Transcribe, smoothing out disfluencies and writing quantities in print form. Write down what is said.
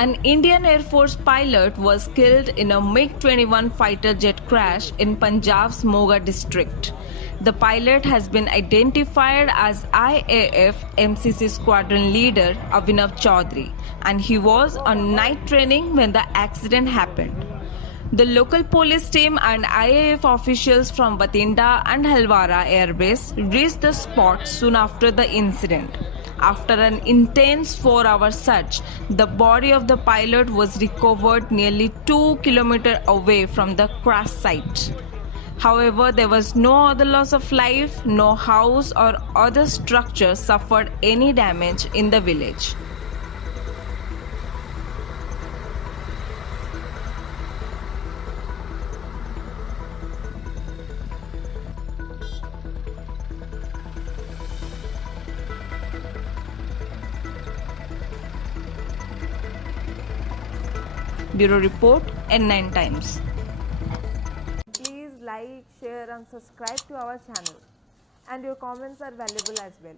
An Indian Air Force pilot was killed in a MiG-21 fighter jet crash in Punjab's Moga district. The pilot has been identified as IAF MCC Squadron leader Abhinav Chaudhary, and he was on night training when the accident happened. The local police team and IAF officials from Bathinda and Halwara airbase reached the spot soon after the incident. After an intense 4-hour search, the body of the pilot was recovered nearly 2 kilometers away from the crash site. However, there was no other loss of life, no house or other structure suffered any damage in the village. Bureau Report, N9 Times. Please like, share and subscribe to our channel, and your comments are valuable as well.